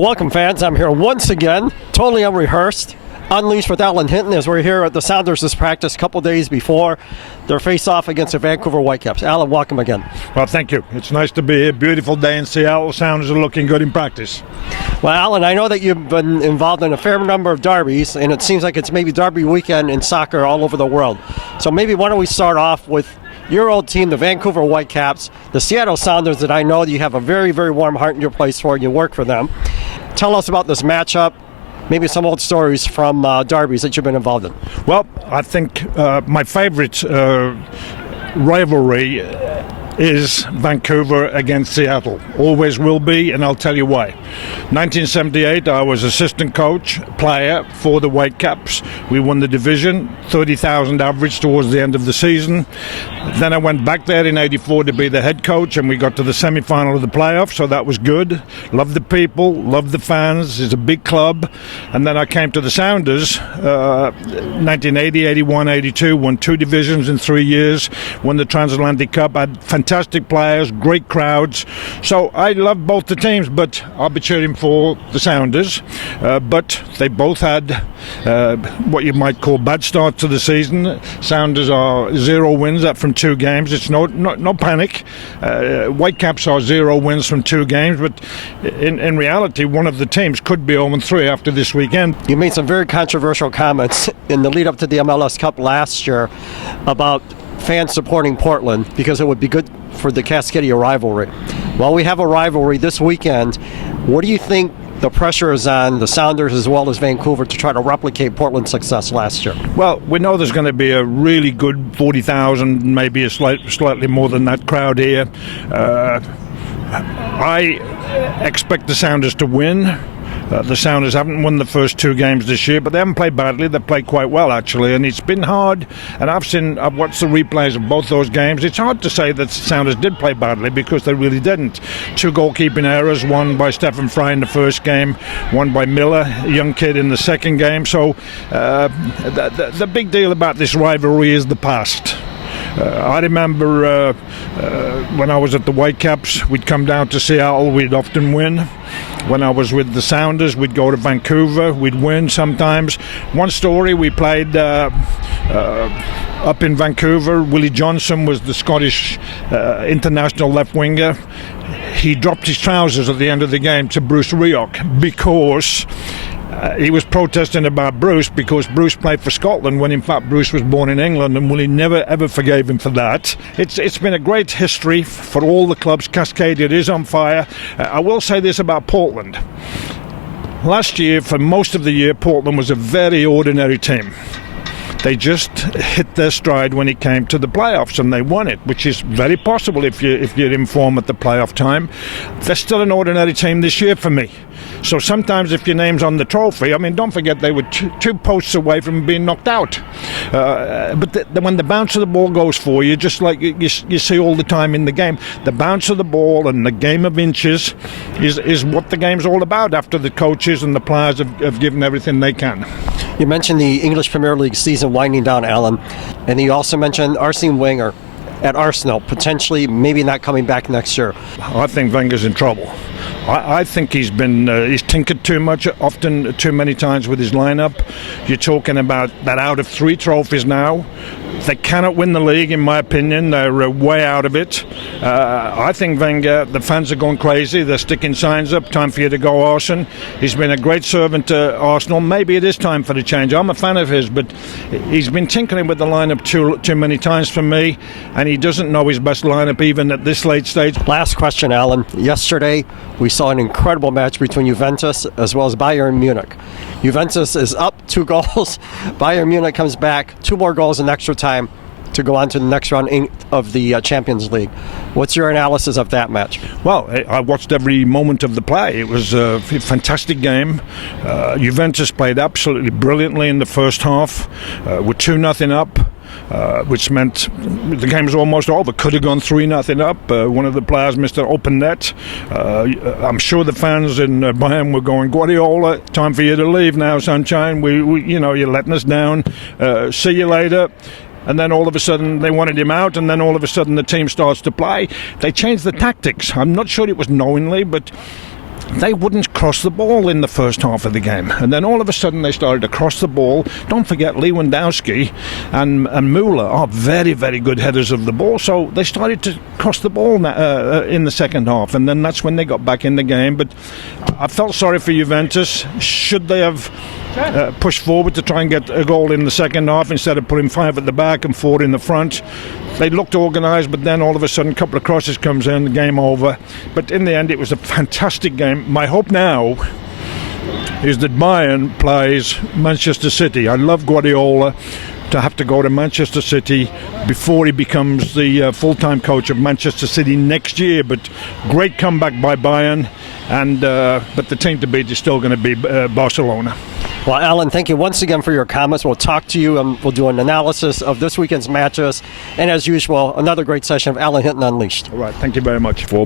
Well, welcome, fans. I'm here once again, totally unrehearsed, unleashed with Alan Hinton as we're here at the Sounders' practice a couple days before their face-off against the Vancouver Whitecaps. Alan, welcome again. Well, thank you. It's nice to be here. Beautiful day in Seattle. Sounders are looking good in practice. Well, Alan, I know that you've been involved in a fair number of derbies, and it seems like it's maybe derby weekend in soccer all over the world. So maybe why don't we start off with your old team, the Vancouver Whitecaps, the Seattle Sounders that I know you have a very, very warm heart in your place for, and you work for them. Tell us about this matchup, maybe some old stories from derbies that you've been involved in. Well, I think my favorite rivalry is Vancouver against Seattle. Always will be, and I'll tell you why. 1978, I was assistant coach, player for the Whitecaps. We won the division, 30,000 average towards the end of the season. Then I went back there in 84 to be the head coach, and we got to the semi-final of the playoffs, so that was good. Loved the people, loved the fans. It's a big club. And then I came to the Sounders, 1980, 81, 82, won 2 divisions in 3 years, won the Transatlantic Cup, had fantastic players, great crowds. So I love both the teams, but I'll be cheering for the Sounders. But they both had what you might call bad start to the season. Sounders are 0 wins from 2 games. It's no panic. Whitecaps are 0 wins from 2 games, but in reality, one of the teams could be 0-3 after this weekend. You made some very controversial comments in the lead up to the MLS Cup last year about fans supporting Portland because it would be good for the Cascadia rivalry. Well, we have a rivalry this weekend. What do you think the pressure is on the Sounders as well as Vancouver to try to replicate Portland's success last year? Well, we know there's going to be a really good 40,000, maybe a slightly more than that crowd here. I expect the Sounders to win. The Sounders haven't won the first 2 games this year, but they haven't played badly. They've played quite well, actually, and it's been hard. And I've watched the replays of both those games. It's hard to say that the Sounders did play badly because they really didn't. 2 goalkeeping errors, one by Stephen Fry in the first game, one by Miller, a young kid, in the second game. So the big deal about this rivalry is the past. I remember when I was at the Whitecaps, we'd come down to Seattle, we'd often win. When I was with the Sounders, we'd go to Vancouver, we'd win sometimes. One story, we played up in Vancouver. Willie Johnson was the Scottish international left winger. He dropped his trousers at the end of the game to Bruce Rioch because he was protesting about Bruce because Bruce played for Scotland when in fact Bruce was born in England, and Willie never ever forgave him for that. It's been a great history for all the clubs. Cascadia is on fire. I will say this about Portland. Last year, for most of the year, Portland was a very ordinary team. They just hit their stride when it came to the playoffs, and they won it, which is very possible if you're in form at the playoff time. They're still an ordinary team this year for me. So sometimes if your name's on the trophy, I mean, don't forget they were 2 posts away from being knocked out. But when the bounce of the ball goes for you, just like you see all the time in the game, the bounce of the ball and the game of inches is what the game's all about after the coaches and the players have given everything they can. You mentioned the English Premier League season winding down, Alan, and you also mentioned Arsene Wenger at Arsenal, potentially maybe not coming back next year. I think Wenger's in trouble. I think he's tinkered too much, often too many times with his lineup. You're talking about that out of 3 trophies now. They cannot win the league, in my opinion. They're way out of it. I think Wenger, the fans are going crazy. They're sticking signs up, time for you to go, Arsene. He's been a great servant to Arsenal. Maybe it is time for the change. I'm a fan of his, but he's been tinkering with the lineup too many times for me, and he doesn't know his best lineup even at this late stage. Last question, Alan. Yesterday, we saw an incredible match between Juventus as well as Bayern Munich. Juventus is up 2 goals. Bayern Munich comes back, 2 more goals in extra time to go on to the next round of the Champions League. What's your analysis of that match? Well, I watched every moment of the play. It was a fantastic game. Juventus played absolutely brilliantly in the first half. We're 2-0 up. Which meant the game was almost over. Could have gone 3-0 up. One of the players missed an open net. I'm sure the fans in Bayern were going, Guardiola, time for you to leave now, sunshine. You're letting us down. See you later. And then all of a sudden they wanted him out, and then all of a sudden the team starts to play. They changed the tactics. I'm not sure it was knowingly, but they wouldn't cross the ball in the first half of the game. And then all of a sudden they started to cross the ball. Don't forget Lewandowski and Müller are very, very good headers of the ball. So they started to cross the ball in the second half. And then that's when they got back in the game. But I felt sorry for Juventus. Should they have pushed forward to try and get a goal in the second half instead of putting 5 at the back and 4 in the front? They looked organised, but then all of a sudden a couple of crosses comes in, the game over. But in the end, it was a fantastic game. My hope now is that Bayern plays Manchester City. I love Guardiola to have to go to Manchester City before he becomes the full-time coach of Manchester City next year. But great comeback by Bayern, and but the team to beat is still going to be Barcelona. Well, Alan, thank you once again for your comments. We'll talk to you and we'll do an analysis of this weekend's matches. And as usual, another great session of Alan Hinton Unleashed. All right, thank you very much.